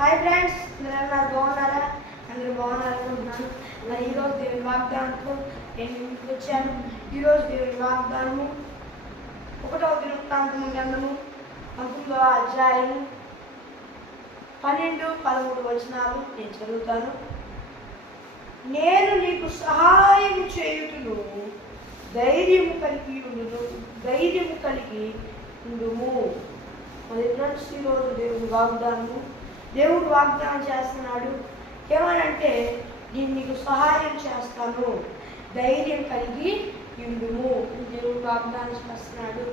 Hi friends, అందరూ బాగున్నారా? అందరూ బాగున్నారనుకుంటున్నాను. మరి ఈరోజు దేవుని వాగ్దానంతో నేను ముందుకు వచ్చాను. ఈరోజు దేవుని వాగ్దానము 1వ దినవృత్తాంతము గ్రంథము 19వ అధ్యాయము 12-13 వచనాలు నేను చదువుతాను. నేను నీకు సహాయం చేయుటను, ధైర్యము కలిగి ఉండుము. మరి ఫ్రెండ్స్, ఈరోజు దేవుడు వాగ్దానం చేస్తున్నాడు. ఏమనంటే, నేను నీకు సహాయం చేస్తాను, ధైర్యం కలిగి ఉండుము. దేవుడు వాగ్దానం చేస్తున్నాడు.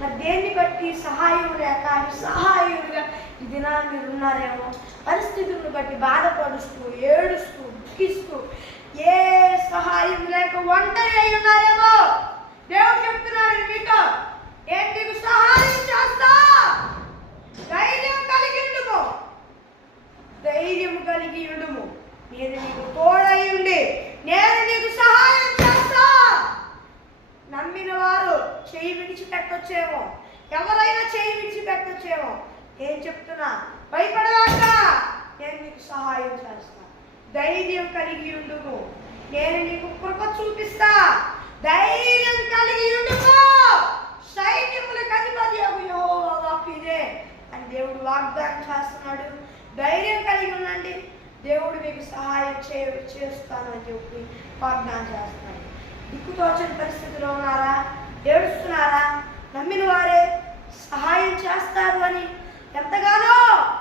మరి దేన్ని బట్టి సహాయం లేక నిస్సహాయులుగా ఈ దినాన్ని మీరు ఉన్నారేమో. పరిస్థితులను బట్టి బాధపడుస్తూ, ఏడుస్తూ, దుఃఖిస్తూ, ఏ సహాయం లేక ఒంటరి అయి ఉన్నారేమో. దేవుడు చెప్తున్నాడు మీతో, నేను నీకు సహాయం చేస్తా, ధైర్యం కలిగి ఉండుము. ధైర్యం కలిగి ఉండుము. నేను నీకు తోడై ఉండి నేను నీకు సహాయం చేస్తా. నమ్మిన వారు చేయి విడిచిపెట్టొచ్చేమో, ఎవరైనా చేయి విడిచిపెట్టొచ్చేమో. ఏం చెప్తున్నా, భయపడవాక, నేను నీకు సహాయం చేస్తా, ధైర్యం కలిగి ఉండుము. నేను నీకు కృప చూపిస్తా, ధైర్యం కలిగి ఉండుము. సైన్యములకు అధిపతి యెహోవా వాక్కు ఇదే అని దేవుడు వాగ్దానం చేస్తున్నాడు. ధైర్యం కలిగి ఉండండి, దేవుడు మీకు సహాయం చేస్తానని చెప్పి వాగ్దానం చేస్తున్నాడు. దిక్కుతోచని పరిస్థితిలో ఉన్నారా? ఏడుస్తున్నారా? నమ్మిన వారే సహాయం చేస్తారు అని ఎంతగానో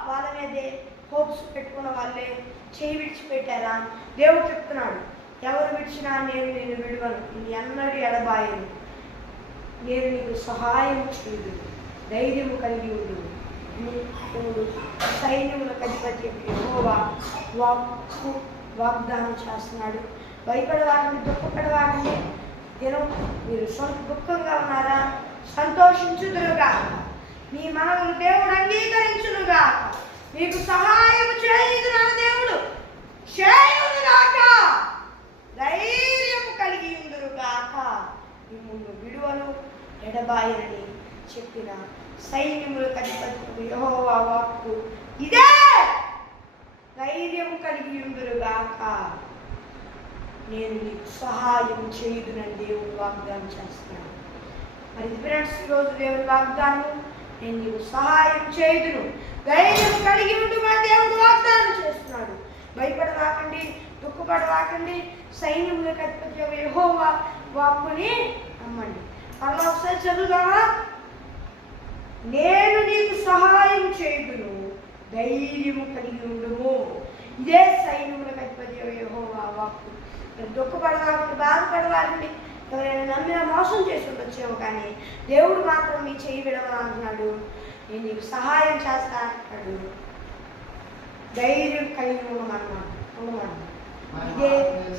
వాళ్ళ మీదే హోప్స్ పెట్టుకున్న వాళ్ళే చేయి విడిచిపెట్టారా? దేవుడు చెప్తున్నాడు, ఎవరు విడిచినా నేను విడువను, ఎన్నడూ ఎడబాయను, నేను నీకు సహాయం చేయదు, ధైర్యము కలిగి ఉండు. సైన్యములకు అధిపతి యెహోవా వాక్కు వాగ్దానం చేస్తున్నాడు. భయపడవాడిని, దుఃఖపడవాడిని. దినం మీరు దుఃఖంగా ఉన్నారా? సంతోషించుదురుగా, మీ మనవులు దేవుడు అంగీకరించునుగా, మీకు సహాయం చేయుదురా దేవుడు చేయునుగాక, ధైర్యం కలిగి ఉందురుగాక, మిమ్మును విడువను ఎడబాయనని చెప్పిన సైన్యములకు అధిపతి యెహోవా వాక్కు ఇదే. ధైర్యం కలిగి ఉందురుగాక, నేను నీకు సహాయం చేయుదునని దేవుడు వాగ్దానం చేస్తున్నాడు. మరి ఫ్రెండ్స్, ఈరోజు దేవుని వాగ్దానం, నేను నీకు సహాయం చేయుదును, ధైర్యం కలిగి ఉండుమని దేవుడు వాగ్దానం చేస్తున్నాడు. భయపడవాకండి, దుఃఖపడవాకండి. సైన్యములకు అధిపతి యెహోవా వాక్కుని నమ్మండి. అలా ఒకసారి చదువుదామా? నేను నీకు సహాయం చేయుదును, ధైర్యము కలిగి ఉండుము. ఇదే సైన్యములకు అధిపతి యెహోవా వాక్కు. దుఃఖపడవాలండి, బాధపడవాలండి. ఎవరైనా నమ్మిన మోసం చేసి ఉండొచ్చేమో, కానీ దేవుడు మాత్రం మీ చేయి విడవాలంటున్నాడు. నేను నీకు సహాయం చేస్తా అంటాడు. ధైర్యం కలిగి ఉండమన్నాడు. ఇదే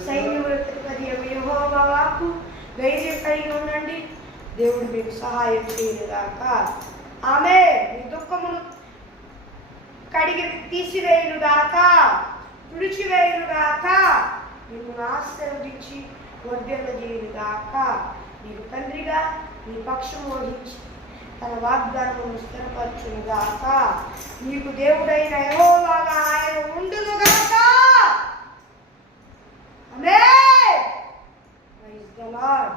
సైన్యములకు అధిపతి యెహోవా వాక్కు. ధైర్యం కలిగి ఉండండి, దేవుడు మీకు సహాయం చేయనుగాక. ఆమె మీ దుఃఖమును కడిగి తీసివేయునుగాక, తుడిచివేయునుగాక, మిమ్మల్ని ఆశీర్వదించి వర్ధిల్లజేయునుగాక. నీకు తండ్రిగా నీ పక్షము వహించి తన వాగ్దానమును స్థిరపరచునుగాక. నీకు దేవుడైన యెహోవాగా ఆయన ఉండునుగాక. ఆమేన్. Praise the Lord.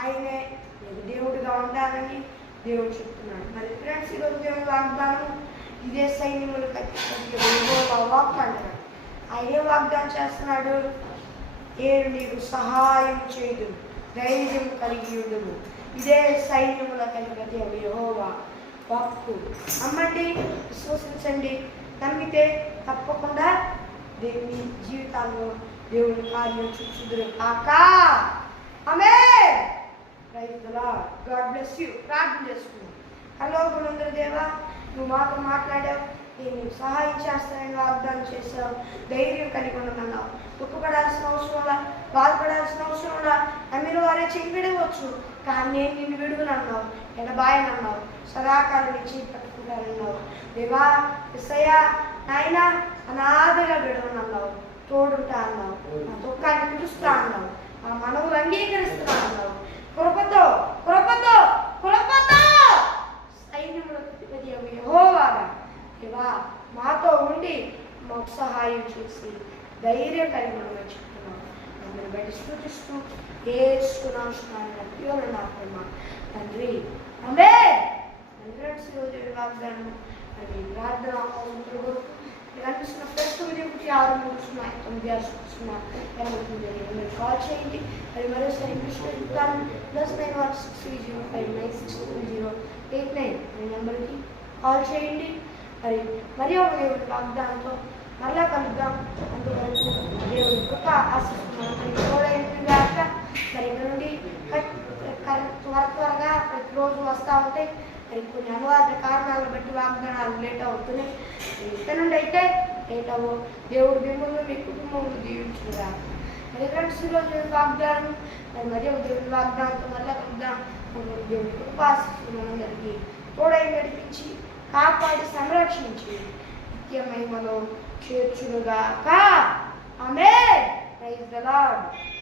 ఆయనే నీకు దేవుడిగా ఉండాలని దేవుడు చెప్తున్నాడు. మరి ఫ్రెండ్స్, ఈరోజు దేవుని వాగ్దానం ఇదే సైన్యములకు అధిపతి యెహోవా వాక్కు అంటాడు. ఆయనే వాగ్దానం చేస్తున్నాడు, నేను నీకు సహాయం చేయదు, ధైర్యం కలిగి ఉండుము. ఇదే సైన్యములకు అధిపతి యెహోవా వాక్కు. నమ్మండి, విశ్వసించండి. నమ్మితే తప్పకుండా దేవుని జీవితాల్లో దేవుని కార్యం చూచుదురు కాక. ఆమేన్. Praise the Lord. God bless you. ప్రార్థన చేసుకున్నాం. హలో గుణందర దేవా, నువ్వు మాతో మాట్లాడావు, నేను నీకు సహాయం చేస్తానని వాగ్దానం చేశావు, ధైర్యం కలిగి ఉండమన్నావు. దుఃఖపడాల్సిన అవసరంలా, బాధపడాల్సిన అవసరంలా. నమ్మిన వారే చెయ్యి విడవచ్చు, కానీ నేను నిన్ను విడువనన్నావు, ఎడబాయనన్నావు, సదాకాలం నీ చేయి పట్టుకుంటానన్నావు. దేవా, యేసయ్యా, నాయన అనాథగా విడవనన్నావు, తోడుంటా అన్నావు, నా దుఃఖాన్ని పిలుస్తా అన్నావు, మా మనవులు అంగీకరిస్తున్నా అన్నావు. కృపతో కృపతో కృపతో సైన్యములకు అధిపతి యెహోవాగా దేవా మాతో ఉండి మాకు సహాయం చేసి ధైర్యం కలిగి మనం చెప్తున్నాం. అందరూ బయట స్థుతిస్తూ ఏసుకున్నాం తండ్రి. అమే ఫ్రెండ్స్ ఈరోజు వాగ్దానం అది ప్రార్థన కనిపిస్తున్న ప్రస్తుతం 63609 మీరు కాల్ చేయండి. అది మరోసారి ఇంగ్లీష్లో చెప్తాను. +916305963089 ఈ నెంబర్కి కాల్ చేయండి. మరి ఒక దేవుడి వాగ్దానంతో మరలా కలుద్దాం. అంతవరకు దేవుడి కృప ఆశిస్తున్నాను. మరి ఇక్కడ నుండి త్వరగా ప్రతిరోజు వస్తూ ఉంటాయి. మరి కొన్ని అనువాద కారణాలను బట్టి వాగ్దానాలు లేట్ అవుతున్నాయి. ఇక్కడ నుండి అయితే లేట్ అవ్వు. దేవుడు మిమ్మల్ని మీ కుటుంబంలో దీవించుగా. మరి ఫ్రెండ్స్ ఈరోజు వాగ్దానం మరి దేవుడి వాగ్దానంతో మళ్ళా కలుద్దాం. దేవుడి కృప మనందరికీ తోడై నడిపించి కాపాడి సంరక్షించి నిత్య మహిమలో చేర్చునుగాక. ఆమేన్. Praise the lord.